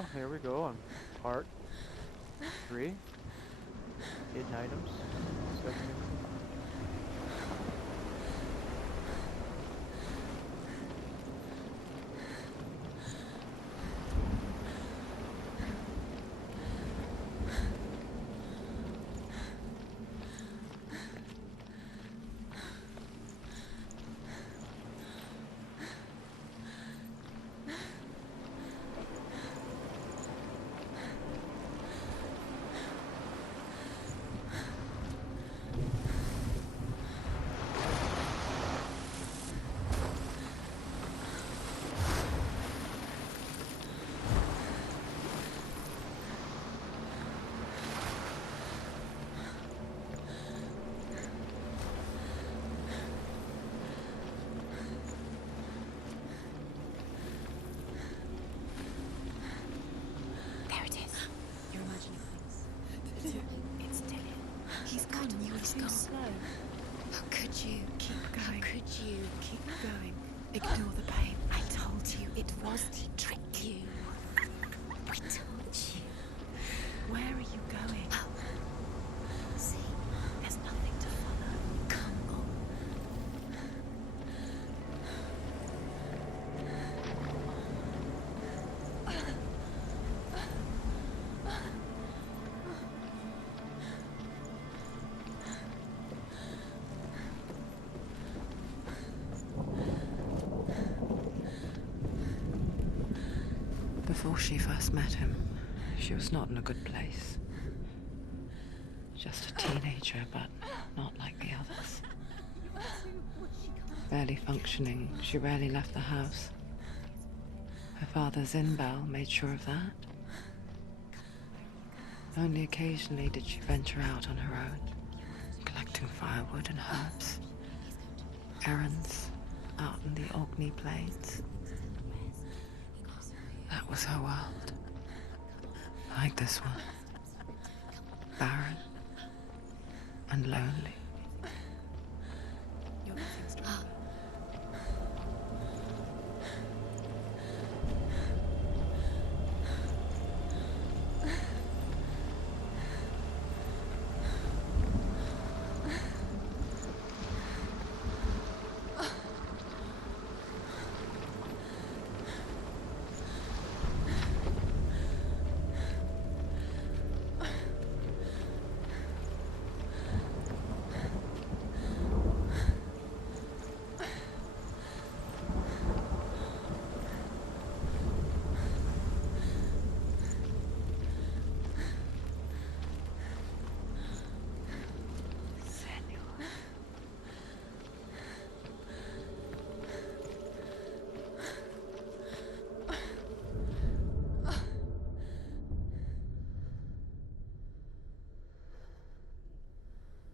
Well, here we go on part 3. Hidden items. Second mission. There it is. You're imagining things. It's dead. He's gone. He's gone. Slow. How could you? Keep going. How could you? Keep going. Ignore the pain. I told you it was to trick you. I told you. Where are you going? Oh. See, there's nothing to follow. Come on. Before she first met him, she was not in a good place. Just a teenager, but not like the others. Barely functioning, she rarely left the house. Her father's in-bell made sure of that. Only occasionally did she venture out on her own, collecting firewood and herbs. Errands out in the Orkney Plains. That was her world. Like this one. Barren and lonely. You're nothing stronger.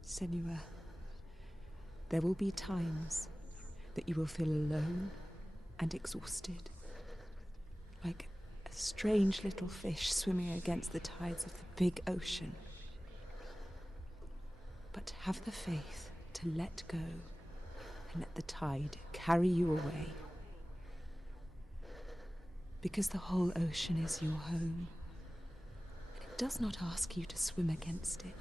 Senua, there will be times that you will feel alone and exhausted, like a strange little fish swimming against the tides of the big ocean. But have the faith to let go and let the tide carry you away. Because the whole ocean is your home, and it does not ask you to swim against it.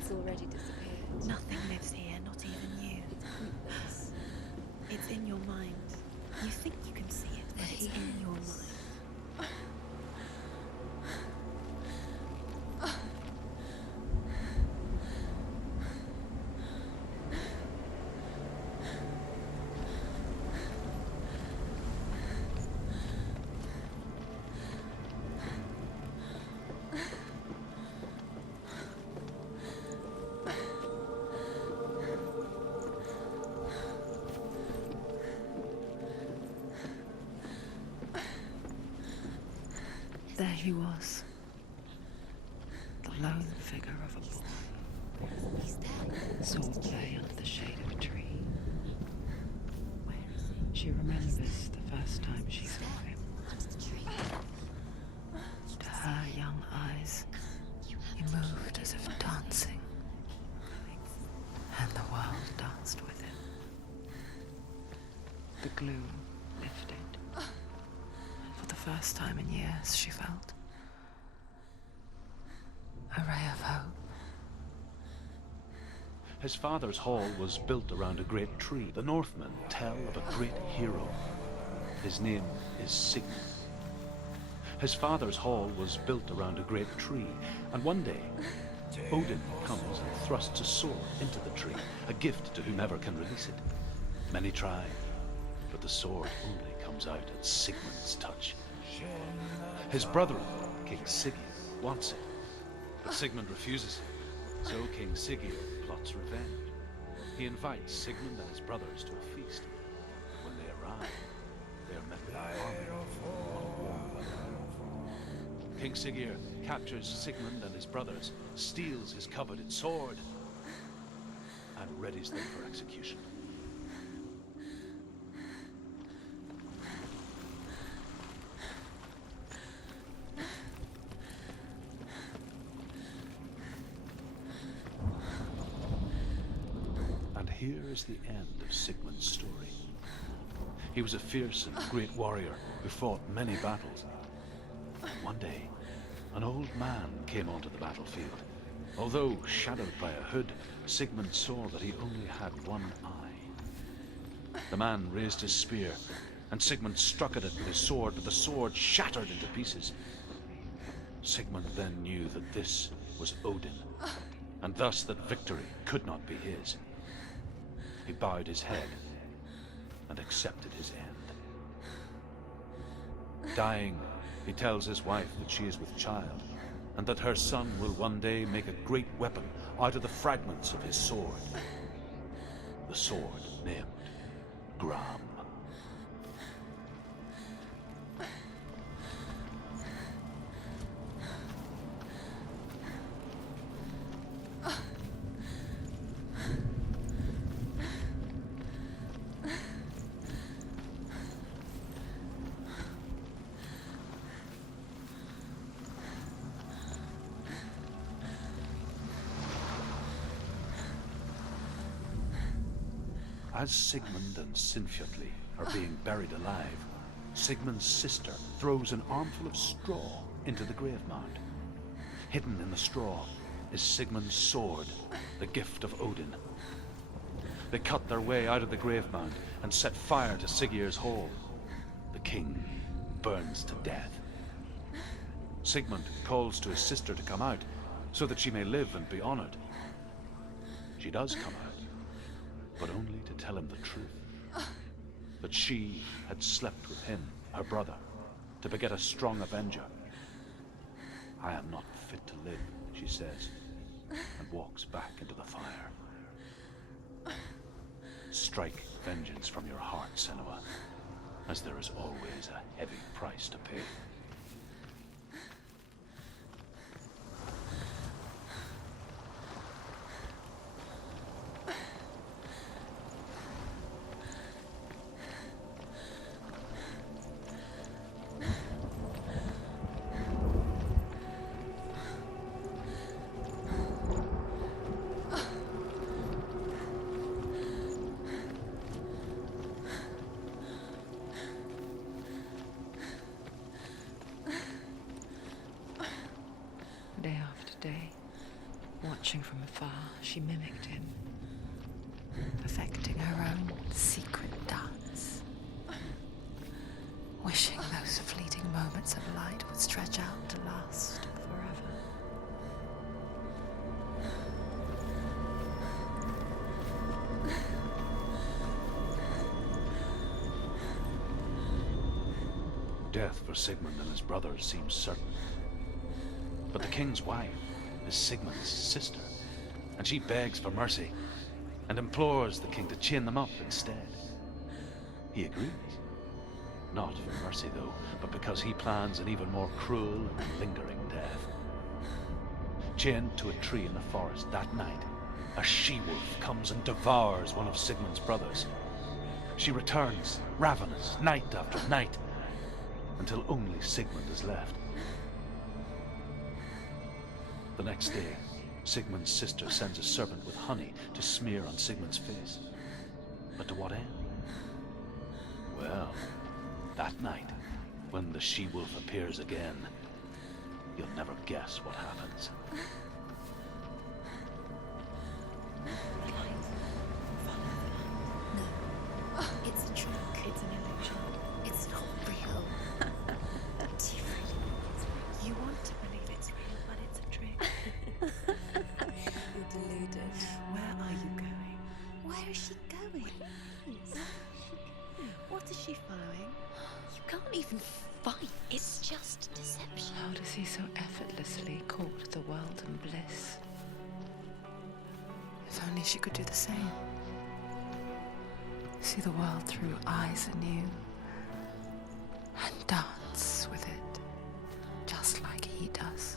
It's already disappeared. Nothing lives here, not even you. It's It's in your mind. You think you can see it, but it's in your mind. There he was, the lone figure of a boy, He's there. Sword lay under the shade of a tree. Where is he? She remembers the first time she saw him. Amongst the trees. To her young eyes, he moved as if dancing, and the world danced with him. The gloom lifted, and for the first time in years she felt a ray of hope. His father's hall was built around a great tree. The Northmen tell of a great hero. His name is Sigmund. His father's hall was built around a great tree, and one day Odin comes and thrusts a sword into the tree, a gift to whomever can release it. Many try, but the sword only comes out at Sigmund's touch. His brother-in-law, King Sigurd, wants it, but Sigmund refuses it. So King Sigurd plots revenge. He invites Sigmund and his brothers to a feast. When they arrive, they are met with an army on war. King Sigurd captures Sigmund and his brothers, steals his coveted sword, and readies them for execution. And here is the end of Sigmund's story. He was a fierce and great warrior who fought many battles. One day, an old man came onto the battlefield. Although shadowed by a hood, Sigmund saw that he only had one eye. The man raised his spear, and Sigmund struck at it with his sword, but the sword shattered into pieces. Sigmund then knew that this was Odin, and thus that victory could not be his. He bowed his head and accepted his end. Dying, he tells his wife that she is with child, and that her son will one day make a great weapon out of the fragments of his sword. The sword named Gram. As Sigmund and Sinfjotli are being buried alive, Sigmund's sister throws an armful of straw into the grave mound. Hidden in the straw is Sigmund's sword, the gift of Odin. They cut their way out of the grave mound and set fire to Sigurd's hall. The king burns to death. Sigmund calls to his sister to come out so that she may live and be honored. She does come out, but only to tell him the truth. That she had slept with him, her brother, to beget a strong avenger. I am not fit to live, she says, and walks back into the fire. Strike vengeance from your heart, Senua, as there is always a heavy price to pay. Day after day, watching from afar, she mimicked him, perfecting her own secret dance, wishing those fleeting moments of light would stretch out to last forever. Death for Sigmund and his brothers seems certain. But the king's wife is Sigmund's sister, and she begs for mercy and implores the king to chain them up instead. He agrees. Not for mercy, though, but because he plans an even more cruel and lingering death. Chained to a tree in the forest that night, a she-wolf comes and devours one of Sigmund's brothers. She returns, ravenous, night after night, until only Sigmund is left. The next day, Sigmund's sister sends a servant with honey to smear on Sigmund's face. But to what end? Well, that night, when the she-wolf appears again, you'll never guess what happens. No, it's a trick. It's an illusion. It's not real. You want to believe it's real, but it's a trick. You're deluded. Where are you going? Where is she going? What is she following? You can't even fight. It's just deception. How does he so effortlessly court the world and bliss? If only she could do the same. See the world through eyes anew and dance with it, just like he does.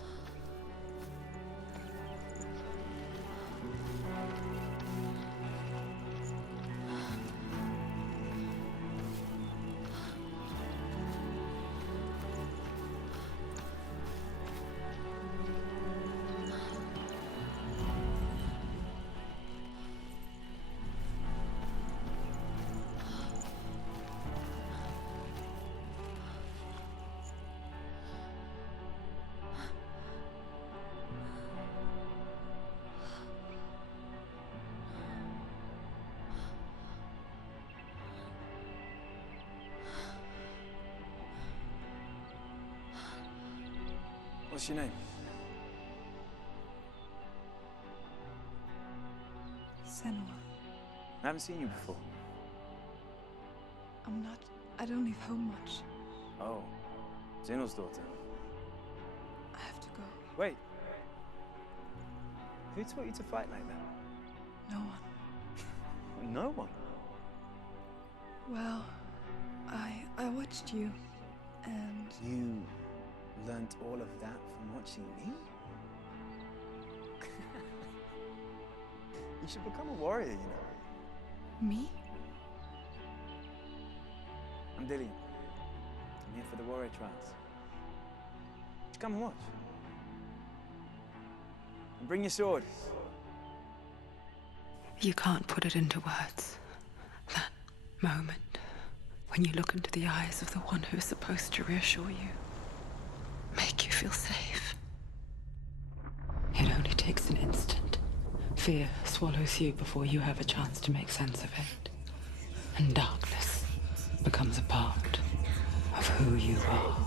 What's your name? Senua. I haven't seen you before. I don't leave home much. Oh, Zenua's daughter. I have to go. Wait. Who taught you to fight like that? No one. No one. Well, I watched you, and You learnt all of that from watching me? You should become a warrior, you know. me? I'm Dillian. I'm here for the warrior trials. Just come and watch. And bring your sword. You can't put it into words. That moment when you look into the eyes of the one who is supposed to reassure you, make you feel safe. It only takes an instant. Fear swallows you before you have a chance to make sense of it. And darkness becomes a part of who you are.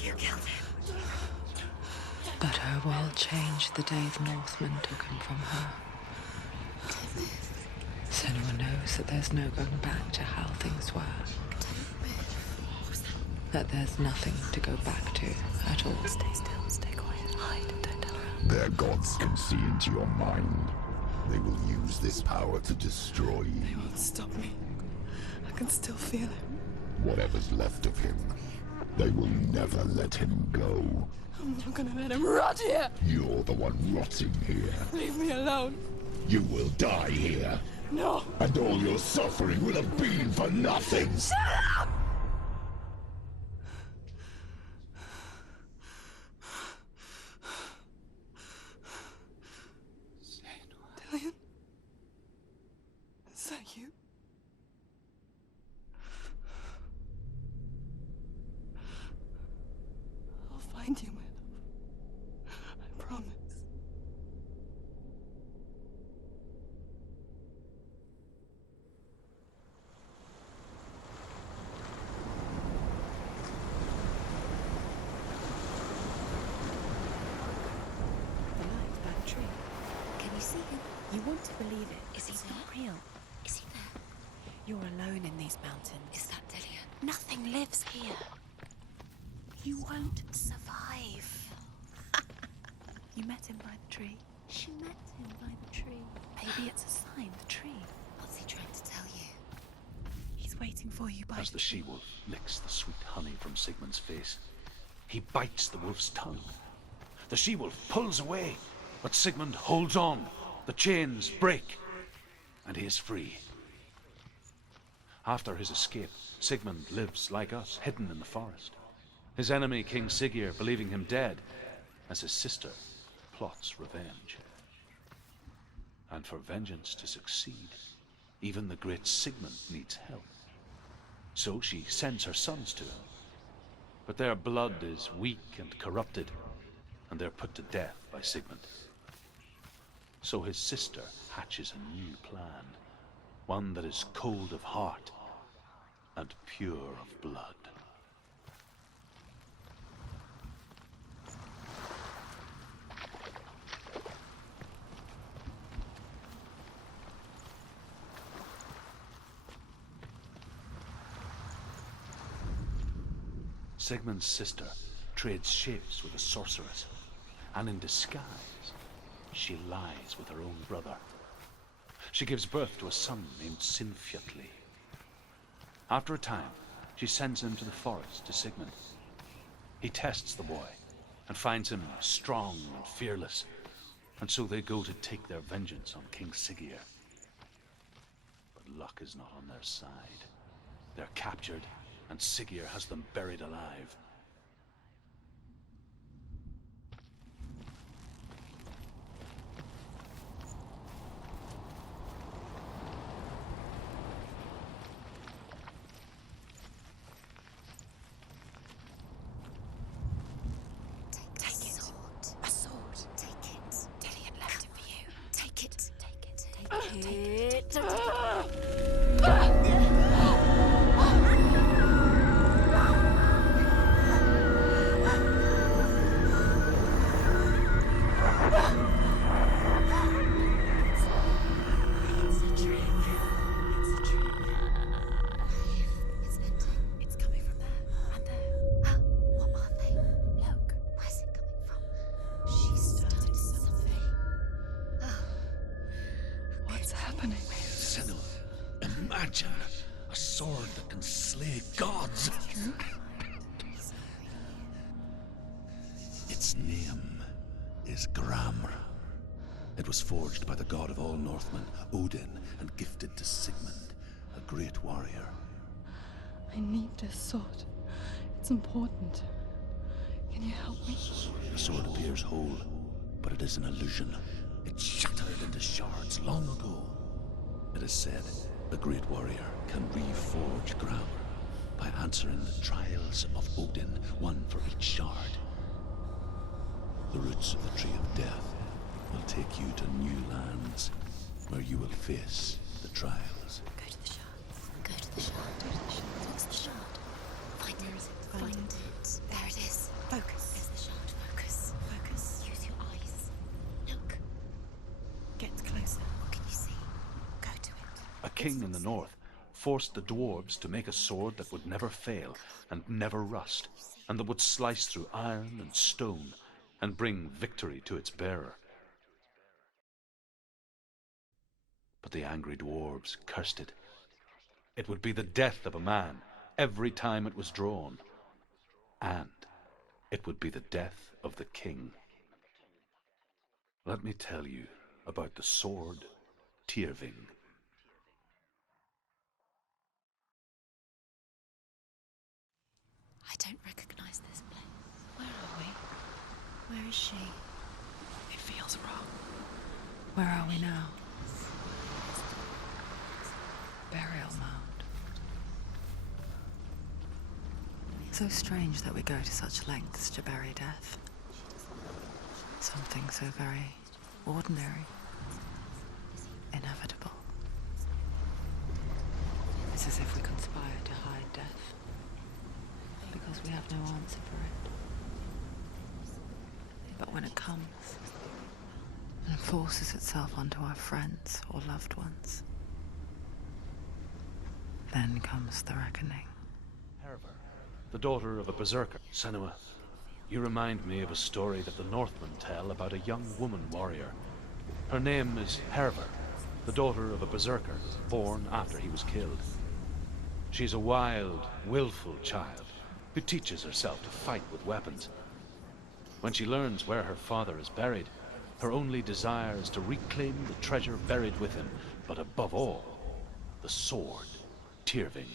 You killed him. But her world changed the day the Northmen took him from her. Senua knows that there's no going back to how things were. That there's nothing to go back to at all. Stay still, stay quiet, hide, don't tell her. Their gods can see into your mind. They will use this power to destroy you. They won't stop me. I can still feel him. Whatever's left of him, they will never let him go. I'm not gonna let him rot here. You're the one rotting here. Leave me alone. You will die here. No. And all your suffering will have been for nothing. Shut up! Dillian? Is that you? I'll find you, my love. I promise. The light, that tree. Can you see him? You want to believe it. Is he It's there? not real. Is he there? You're alone in these mountains. Is that Dillian? Nothing lives here. You won't. Survive. You met him by the tree. She met him by the tree. Maybe it's a sign, the tree. What's he trying to tell you? He's waiting for you by As the she-wolf licks the sweet honey from Sigmund's face, he bites the wolf's tongue. The she-wolf pulls away, But Sigmund holds on. The chains break, and he is free. After his escape, Sigmund lives like us, hidden in the forest. His enemy, King Siggeir, believing him dead, as his sister plots revenge. And for vengeance to succeed, even the great Sigmund needs help. So she sends her sons to him. But their blood is weak and corrupted, and they're put to death by Sigmund. So his sister hatches a new plan, one that is cold of heart and pure of blood. Sigmund's sister trades shapes with a sorceress, and in disguise, she lies with her own brother. She gives birth to a son named Sinfjotli. After a time, she sends him to the forest to Sigmund. He tests the boy and finds him strong and fearless, and so they go to take their vengeance on King Siggeir. But luck is not on their side. They're captured, and Siggeir has them buried alive. Senua, imagine a sword that can slay gods. Its name is Gramr. It was forged by the god of all Northmen, Odin, and gifted to Sigmund, a great warrior. I need this sword. It's important. Can you help me? The sword appears whole, but it is an illusion. It shattered into shards long ago. It is said the great warrior can reforge Gramr by answering the trials of Odin, one for each shard. The roots of the Tree of Death will take you to new lands, where you will face the trials. Go to the shards. Go to the shard. What's the shard? Find it. Find it. There it is. Focus. There's the shard. Focus. Focus. Use your eyes. Look. Get closer. What can you see? Go to it. A king in the north forced the dwarves to make a sword that would never fail and never rust, and that would slice through iron and stone and bring victory to its bearer. But the angry dwarves cursed it. It would be the death of a man every time it was drawn, and it would be the death of the king. Let me tell you about the sword Tyrving. I don't recognize this place. Where are we? Where is she? It feels wrong. Where are we now? Burial mound. So strange that we go to such lengths to bury death. Something so very ordinary, inevitable. It's as if we conspire to hide death, because we have no answer for it. But when it comes and forces itself onto our friends or loved ones, then comes the reckoning. Hervor, the daughter of a berserker. Senua, you remind me of a story that the Northmen tell about a young woman warrior. Her name is Hervor, the daughter of a berserker, born after he was killed. She's a wild, willful child who teaches herself to fight with weapons. When she learns where her father is buried, Her only desire is to reclaim the treasure buried within, but above all, the sword, Tyrving.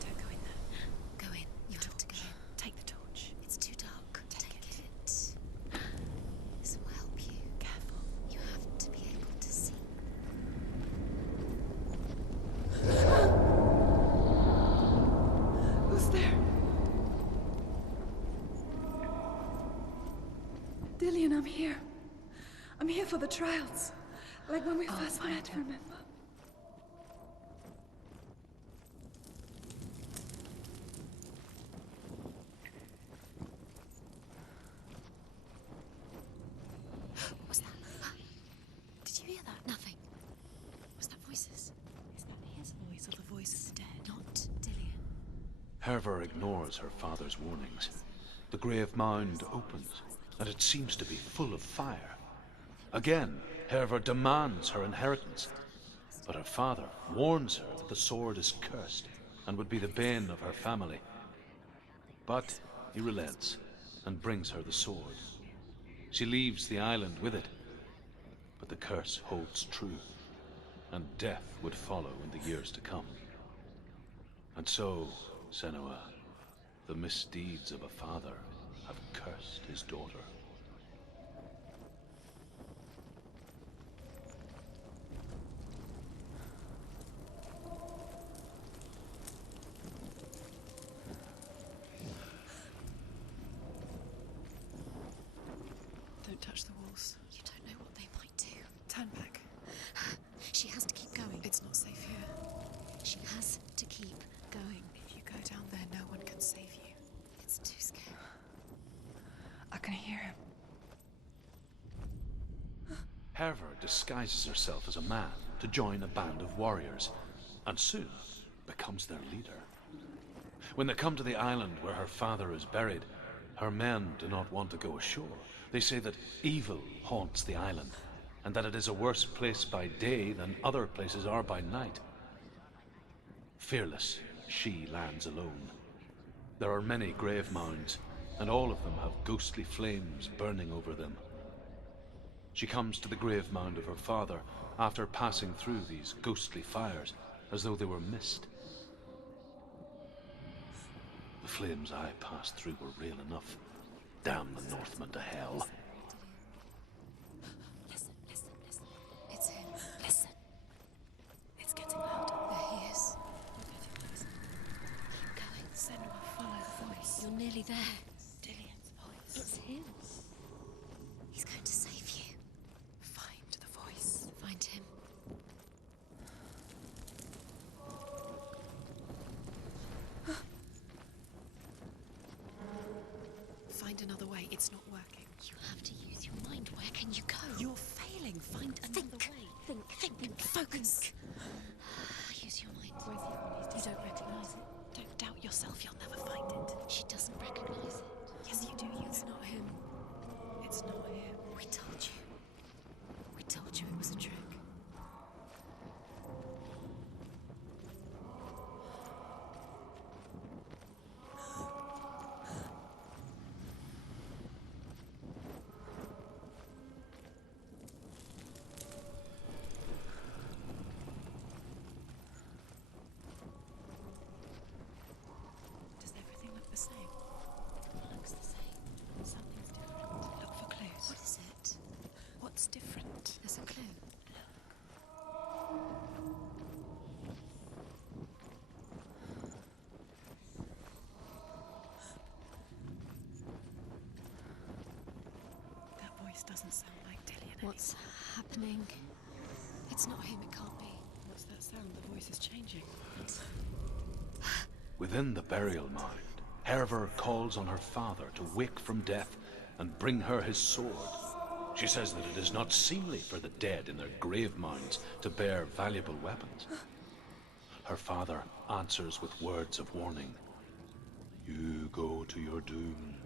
Don't go in there. Go in. You have to go in. Take the torch. It's too dark. Take it. This will help you. Careful. You have to be able to see. Who's there? Dillian, I'm here. I'm here for the trials. Like when we first met, remember? What was that? Did you hear that? Nothing. Was that voices? Is that his voice or the voice of the dead? Not Dillian. Herver ignores her father's warnings. The grave mound opens, and it seems to be full of fire. Again, Herver demands her inheritance, but her father warns her that the sword is cursed and would be the bane of her family. But he relents and brings her the sword. She leaves the island with it, but the curse holds true, and death would follow in the years to come. And so, Senua, the misdeeds of a father have cursed his daughter. Don't touch the walls. You don't know what they might do. Turn back. She has to keep going. It's not safe here. She has to keep going. If you go down there, no one can save you. It's too scary. I can hear him. Herver disguises herself as a man to join a band of warriors, and soon becomes their leader. When they come to the island where her father is buried, her men do not want to go ashore. They say that evil haunts the island, and that it is a worse place by day than other places are by night. Fearless, she lands alone. There are many grave mounds, and all of them have ghostly flames burning over them. She comes to the grave mound of her father after passing through these ghostly fires, as though they were mist. The flames I passed through were real enough. Damn the Northmen to hell. Listen. It's him. Listen. It's getting louder. There he is. Keep going. Senua, follow the voice. You're nearly there. Dillian's voice. It's him. He's going to save you. Find the voice. Find him. Find another way. It's not working. You have to use your mind. Where can you go? You're failing. Find another way. Think. Focus. Use your mind. You don't recognize it. Don't doubt yourself. You'll never find it. She doesn't recognize it. Yes, you do. It's not him. It's not him. We told you. We told you it was a trick. doesn't sound like Dillian. What's happening? It's not him, it can't be. What's that sound? The voice is changing. Within the burial mound, Herver calls on her father to wake from death and bring her his sword. She says that it is not seemly for the dead in their grave mounds to bear valuable weapons. Her father answers with words of warning. You go to your doom.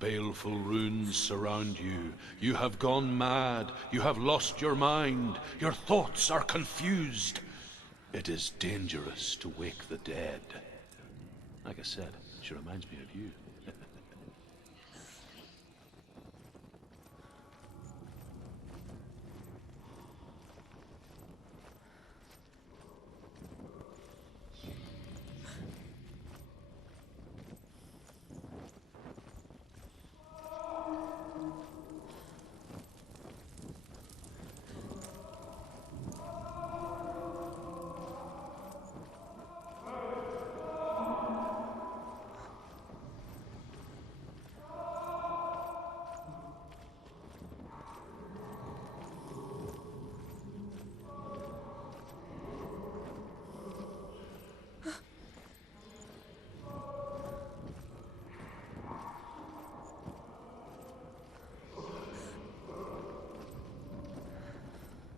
Baleful runes surround you. You have gone mad. You have lost your mind. Your thoughts are confused. It is dangerous to wake the dead. Like I said, she reminds me of you.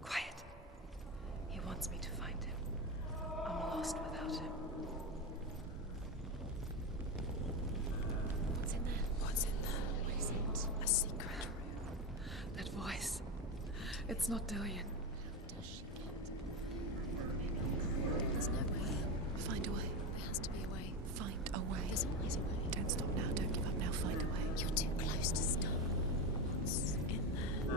Quiet. He wants me to find him. I'm lost without him. What's in there? What's in there? What is it? A secret room. That voice. It's not Dillian. How does she get? Maybe. There's no way. Find a way. There has to be a way. Find a way. There's always a way. Don't stop now. Don't give up now. Find a way. You're too close to stop. What's in there?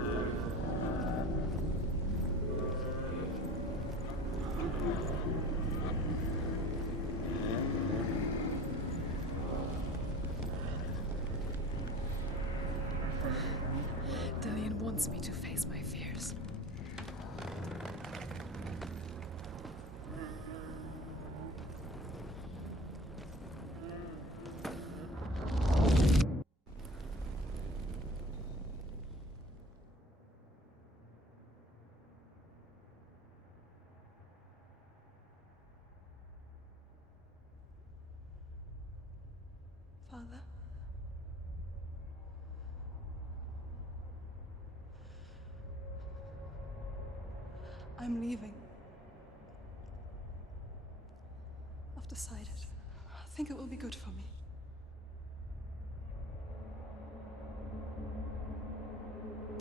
Dillian wants me to face my fears. Father? I'm leaving. I've decided. I think it will be good for me.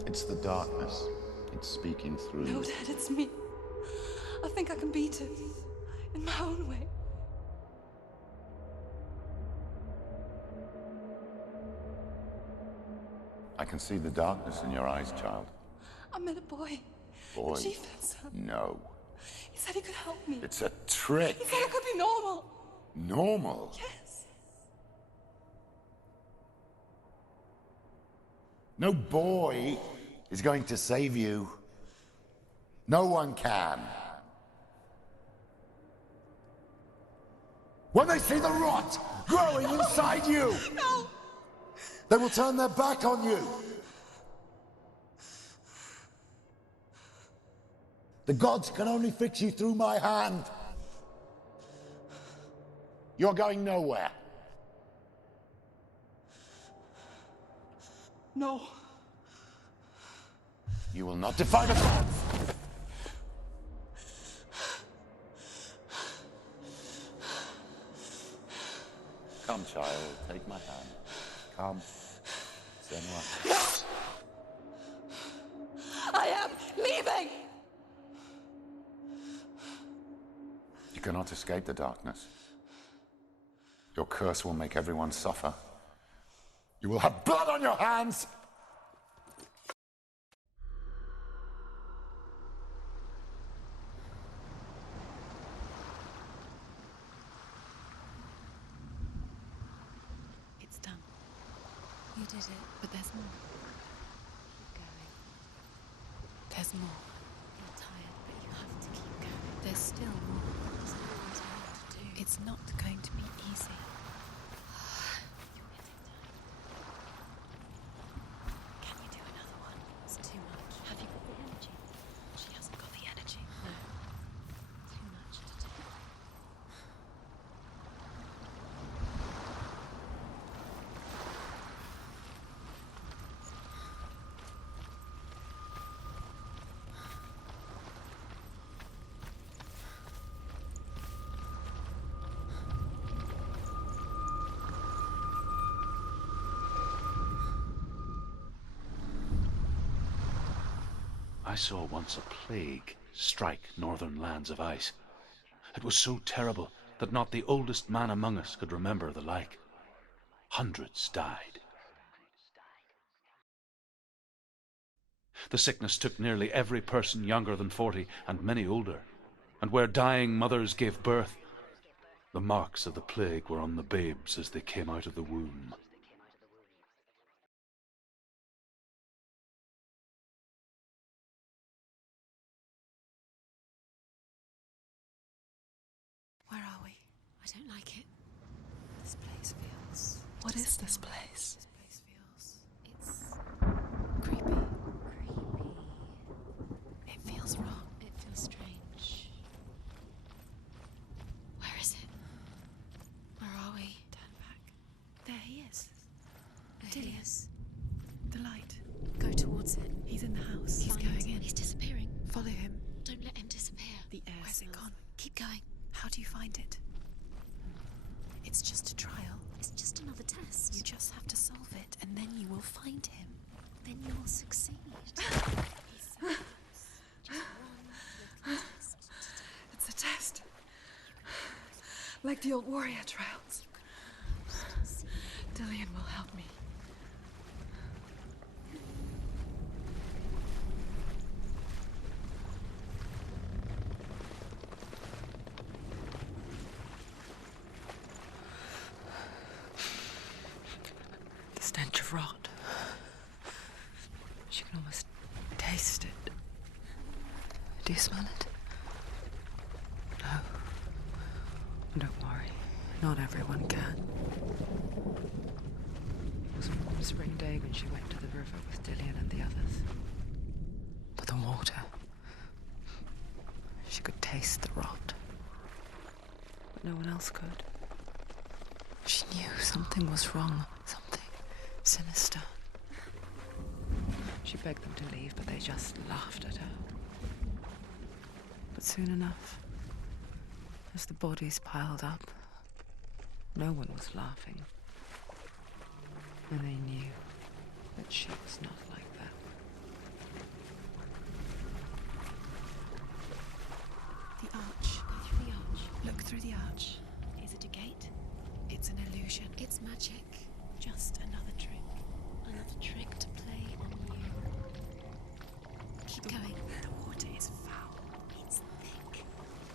It's the darkness. It's speaking through No, you. Dad, it's me. I think I can beat it. In my own way. I can see the darkness in your eyes, child. I met a boy. Boy. The chieftain's son. No. He said he could help me. It's a trick. He said I could be normal. Normal. Yes. No boy is going to save you. No one can. When they see the rot growing inside you, No! they will turn their back on you. The gods can only fix you through my hand. You're going nowhere. No. You will not defy the gods. Come, child, take my hand. Come. Senua. I am leaving! You cannot escape the darkness. Your curse will make everyone suffer. You will have blood on your hands! It's done. You did it. But there's more. Keep going. There's more. You're tired, but you have to keep going. There's still more. There's always more to do. It's not going to be easy. You're getting tired. Can you do another one? I saw once a plague strike northern lands of ice. It was so terrible that not the oldest man among us could remember the like. Hundreds died. The sickness took nearly every person younger than 40 and many older. And where dying mothers gave birth, the marks of the plague were on the babes as they came out of the womb. Where are we? I don't like it. This place feels... What is this place? This place feels... It's... creepy. It feels wrong. It feels strange. Where is it? Where are we? Turn back. There he is. Dilius. The light. Go towards it. He's in the house. He's going in. He's disappearing. Follow him. Don't let him disappear. The air Where's it smells. gone? Keep going. How do you find it? It's just a trial. It's just another test. You just have to solve it, and then you will find him. Then you will succeed. It's a test. Like the old warrior trials. Dillian will help me. The stench of rot. She can almost taste it. Do you smell it? No. Don't worry. Not everyone can. It was a warm spring day when she went to the river with Dillian and the others. But the water... She could taste the rot. But no one else could. She knew something was wrong. Something sinister. She begged them to leave, but they just laughed at her. But soon enough, as the bodies piled up, no one was laughing. And they knew that she was not like that. The arch. Go through the arch. Look through the arch. Is it a gate? It's an illusion. It's magic. Just another trick. Another trick to play on you. Keep going. The water is foul. It's thick.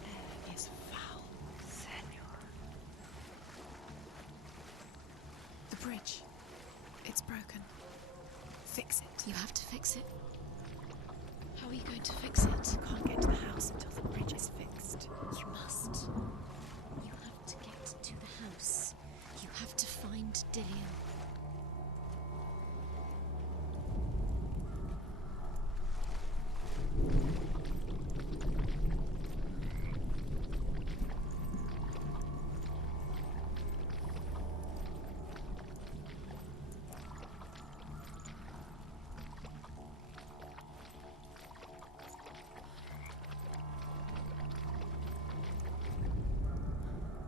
Air is foul. Senua. The bridge. It's broken. Fix it. You have to fix it. How are you going to fix it? You can't get to the house until the bridge is fixed. You must. You have to get to the house. You have to find Dillian.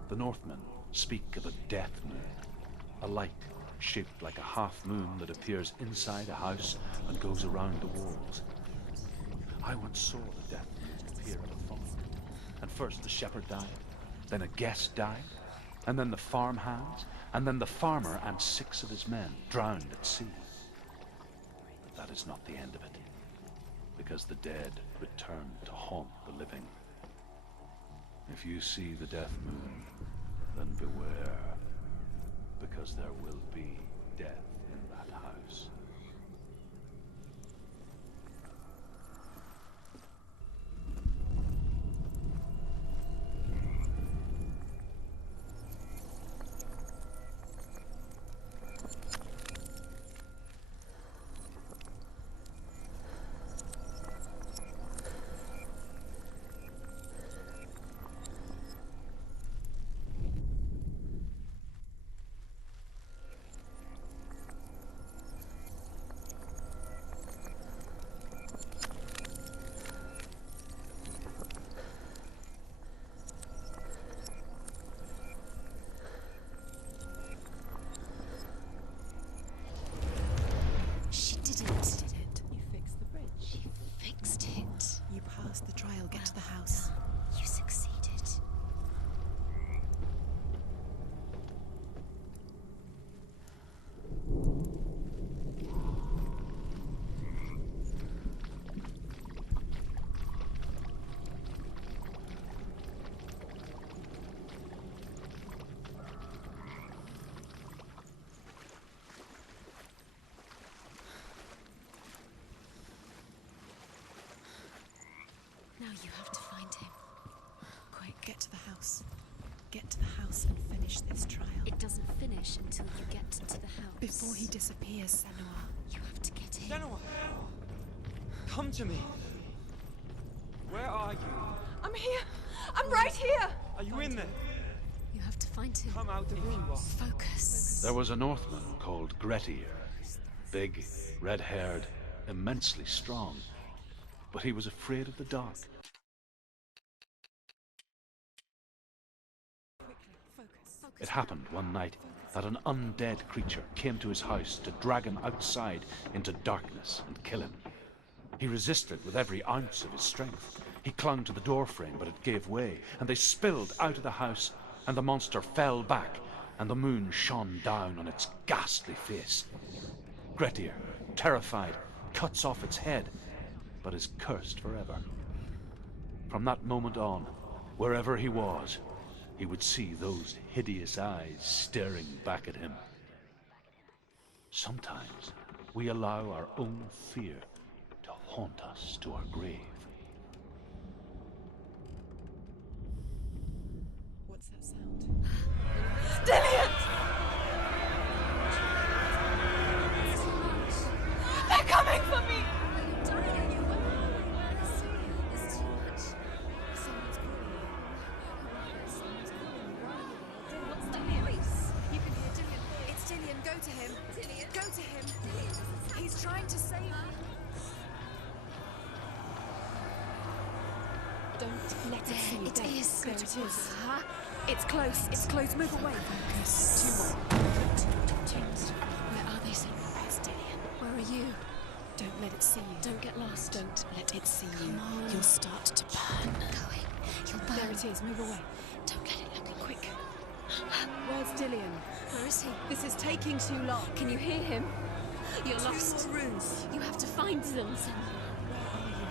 The Northmen speak of a death moon, a light shaped like a half moon that appears inside a house and goes around the walls. I once saw the death moon appear at a farm, and first the shepherd died, then a guest died, and then the farmhands, and then the farmer and 6 of his men drowned at sea. But that is not the end of it, because the dead return to haunt the living. If you see the death moon, then beware, because there will be death in that house. you have to find him. Quick, get to the house. Get to the house and finish this trial. It doesn't finish until you get to the house. Before he disappears, Senua. You have to get in. Senua! Come to me! Where are you? I'm here! I'm right here! Are you in there? You have to find him. Come out if you are. Focus. There was a Northman called Grettir. Big, red-haired, immensely strong. But he was afraid of the dark. It happened one night that an undead creature came to his house to drag him outside into darkness and kill him. He resisted with every ounce of his strength. He clung to the doorframe, but it gave way, and they spilled out of the house, and the monster fell back, and the moon shone down on its ghastly face. Grettir, terrified, cuts off its head, but is cursed forever. From that moment on, wherever he was, he would see those hideous eyes staring back at him. Sometimes we allow our own fear to haunt us to our grave. What's that sound? Dillian! They're coming for me! Go to him. Go to him. He's trying to save you. Don't let it see you. It is. There it is. It's close. It's close. Move away. Focus. 2 more. Where are they, Senua? Where's Dillian? Where are you? Don't let it see you. Don't get lost. Don't let it see you. Come on. You'll start to burn. Going. You'll burn. There it is. Move away. Don't let it look Quick. Where's Dillian? Where is he? This is taking too long. Can you hear him? You're 2 lost. more rooms. You have to find them, Senua.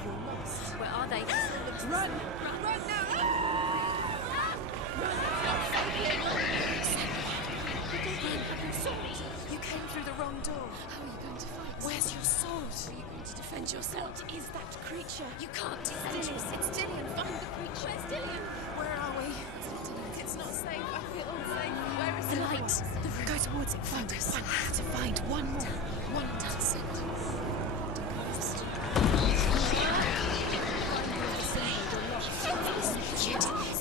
You're lost. Where are they? Run! Run now! You came through the wrong door. How are you going to fight? Where's your sword? Are you going to defend yourself? What is that creature? You can't defend yourself. It's Dillian. Find the creature. Where's Dillian? Where are we? It's not safe. I feel unsafe. Where is The it? light. The room. Go towards it. Focus. I have to find one more. One more. That's it. There it is.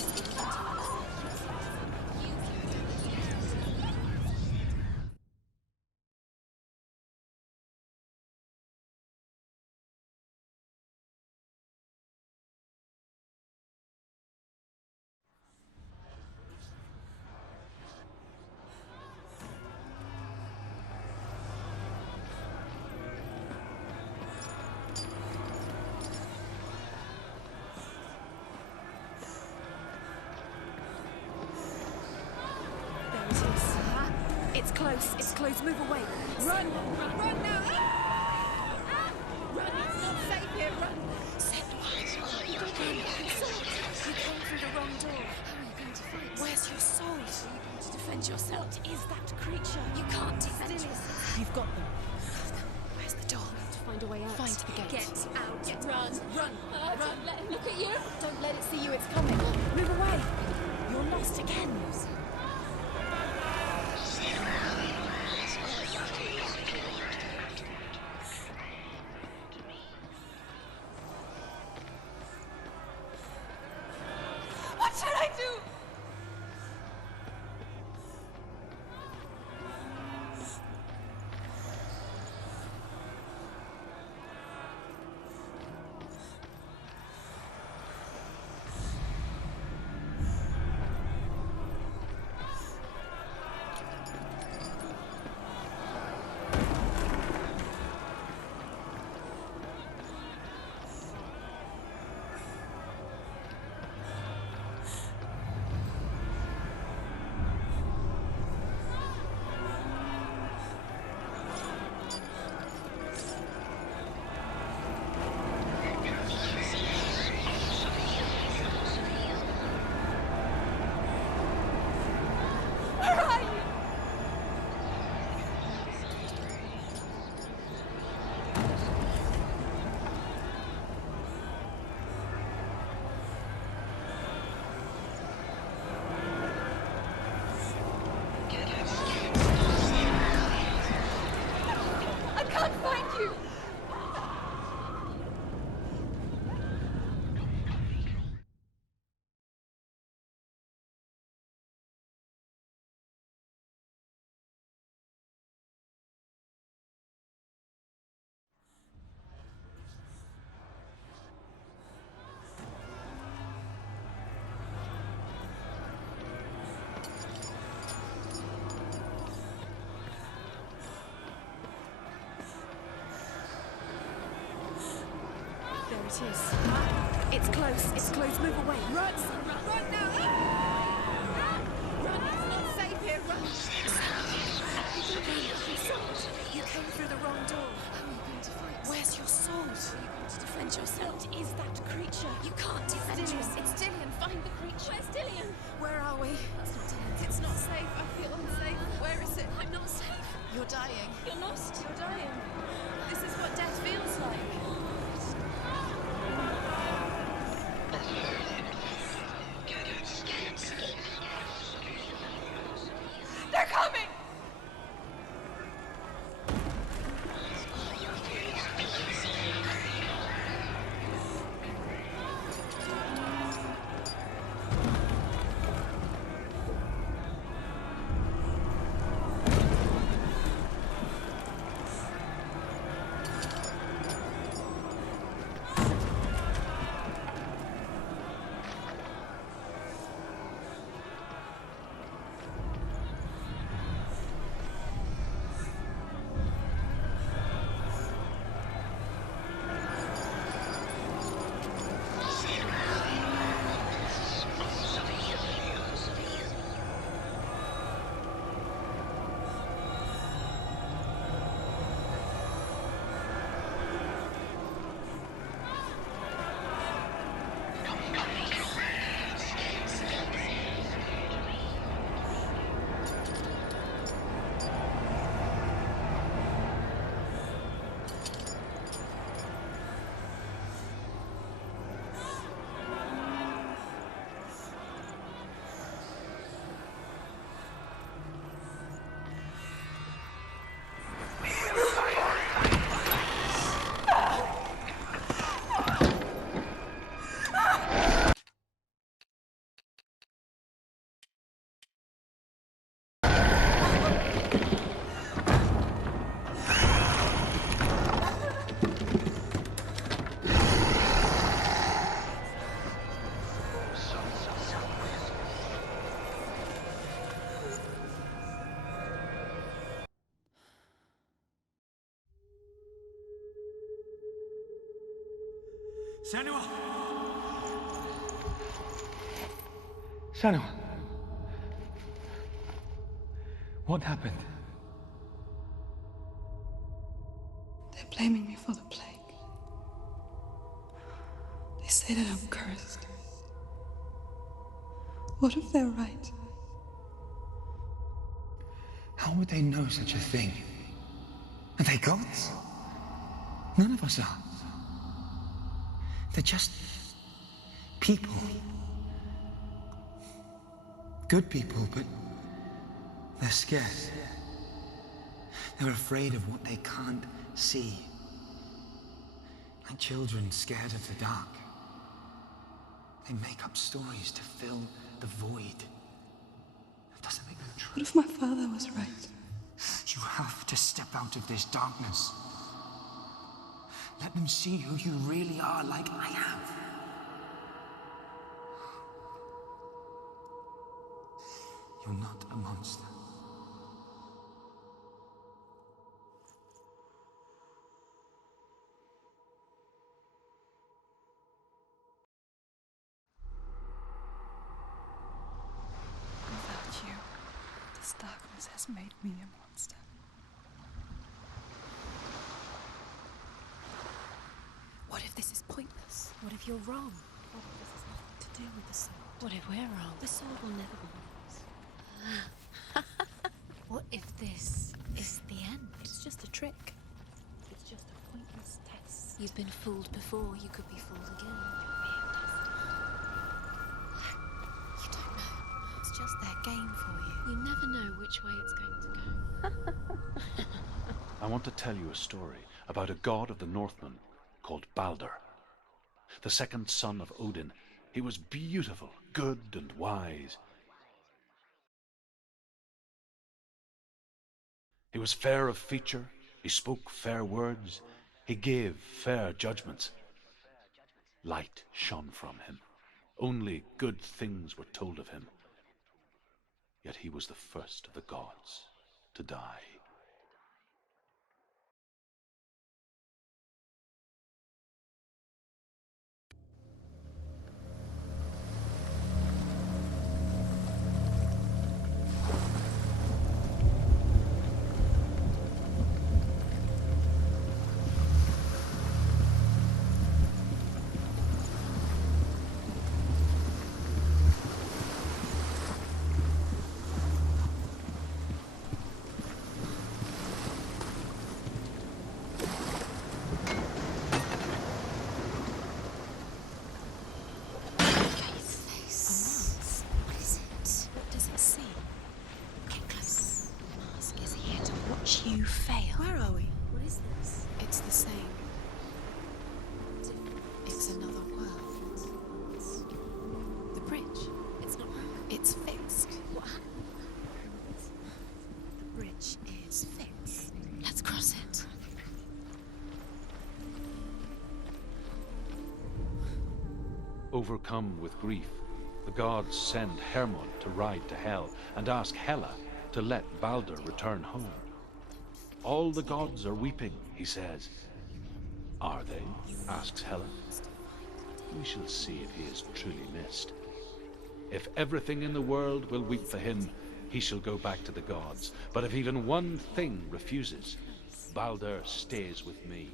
It's close. It's close. Move away. Run! Run now! Run! It's not safe here. Run! You came through the wrong door. How are you going to fight? Where's your sword? Are you going to defend yourself? What is that creature? You can't defend yourself. You've got them. Where's the door? To find a way out. Find the gate. Get out. Run! Run! Run! Don't let him look at you. Don't let it see you. It's coming. Move away. You're lost again. What should I do? can't find you! There it is. It's close. It's close. Move away. Run, son, run. Run now. Run. Run. It's not safe here. Run. You came through the wrong door. How are you going to fight? Where's your sword? Are you going to defend yourself? What is that creature? You can't defend yourself. It's Dillian. Find the creature. Where's Dillian? Where are we? That's not Dillian. It's not safe. I feel unsafe. Where is it? I'm not safe. You're dying. You're lost. You're dying. This is what death feels like. They're coming! Senua! Senua! What happened? They're blaming me for the plague. They say that I'm cursed. What if they're right? How would they know such a thing? Are they gods? None of us are. They're just people. Good people, but they're scared. They're afraid of what they can't see. Like children scared of the dark. They make up stories to fill the void. That doesn't make them true. What if my father was right? You have to step out of this darkness. Let them see who you really are, like I have. You're not a monster. Without you, this darkness has made me a monster. What if this is pointless? What if you're wrong? What if this has nothing to do with the sword? What if we're wrong? The sword will never be yours. What if this is the end? It's just a trick. It's just a pointless test. You've been fooled before. You could be fooled again. You don't know. It's just their game for you. You never know which way it's going to go. I want to tell you a story about a god of the Northmen called Balder. The second son of Odin. He was beautiful, good, and wise. He was fair of feature, he spoke fair words, he gave fair judgments. Light shone from him. Only good things were told of him. Yet he was the first of the gods to die. You fail. Where are we? What is this? It's the same. It's another world. The bridge. It's not broken. It's fixed. What happened? The bridge is fixed. Let's cross it. Overcome with grief, the gods send Hermod to ride to Hell and ask Hela to let Balder return home. All the gods are weeping, he says. Are they? Asks Hela. We shall see if he is truly missed. If everything in the world will weep for him, he shall go back to the gods. But if even one thing refuses, Balder stays with me.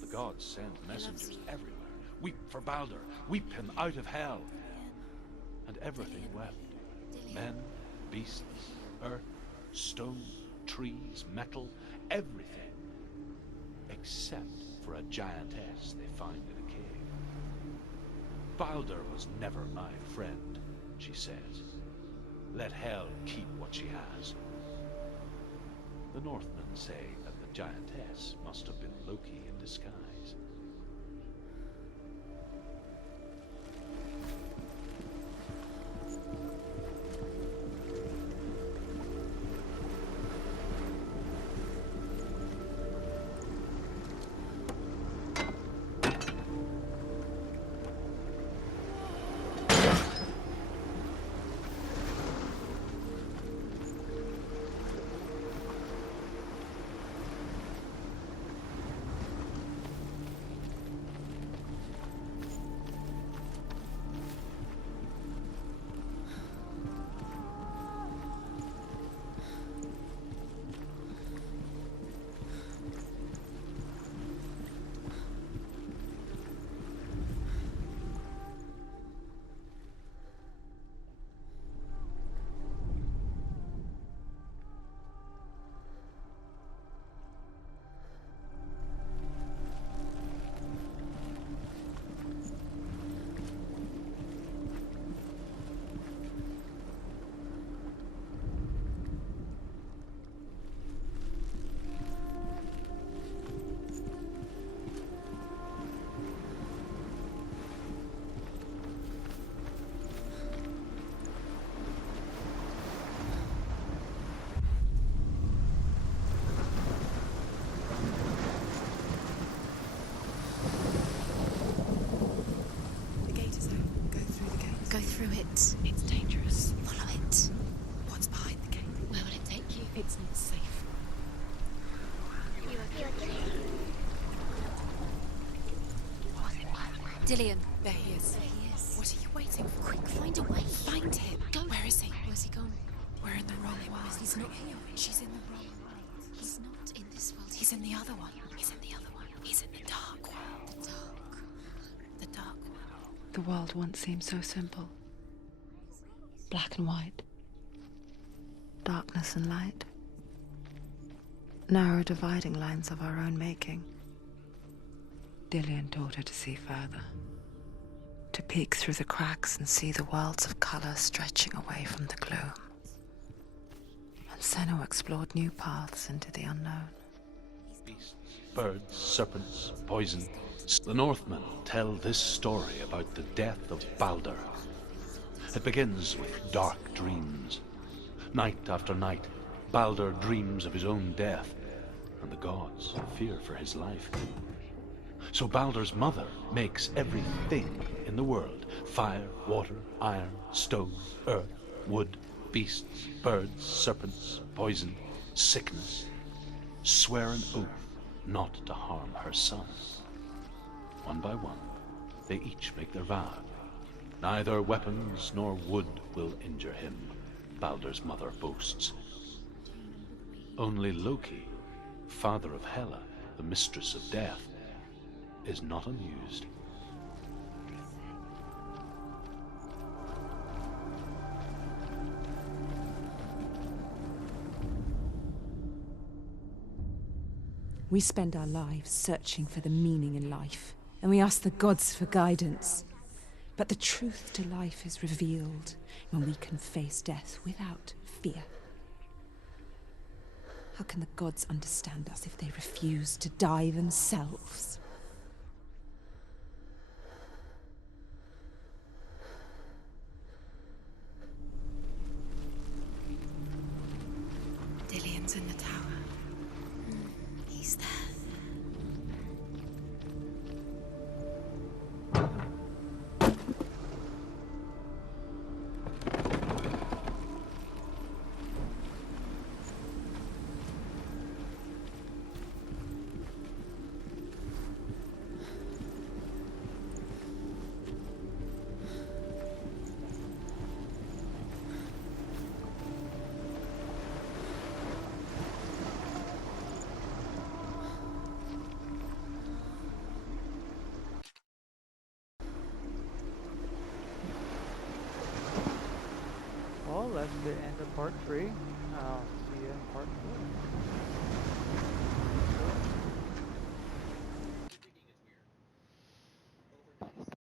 The gods send messengers everywhere. Weep for Balder. Weep him out of Hell. And everything wept. Men, beasts, earth, stone, trees, metal, everything, except for a giantess they find in a cave. Balder was never my friend, she says. Let Hell keep what she has. The Northmen say that the giantess must have been Loki in disguise. Go through it. It's dangerous. Follow it. What's behind the gate? Where will it take you? It's not safe. Dillion. There he is. There he is. What are you waiting for? Quick, find a way. Find him. Go. Where is he? Where's he gone? We're in the wrong world. He's not here. She's in the wrong world. He's not in this world. He's in the other one. He's in the other one. He's in the dark world. The dark. The dark world. The world once seemed so simple. Black and white. Darkness and light. Narrow dividing lines of our own making. Dillion taught her to see further. To peek through the cracks and see the worlds of color stretching away from the gloom. And Senua explored new paths into the unknown. Beasts, birds, serpents, poison. The Northmen tell this story about the death of Balder. It begins with dark dreams. Night after night, Balder dreams of his own death, and the gods fear for his life. So Balder's mother makes everything in the world: fire, water, iron, stone, earth, wood, beasts, birds, serpents, poison, sickness, swear an oath not to harm her son. One by one, they each make their vow. Neither weapons nor wood will injure him, Balder's mother boasts. Only Loki, father of Hela, the mistress of death, is not amused. We spend our lives searching for the meaning in life, and we ask the gods for guidance. But the truth to life is revealed when we can face death without fear. How can the gods understand us if they refuse to die themselves? Dillion's in the tower. He's there. Well, that's the end of part 3. I'll see you in part 4.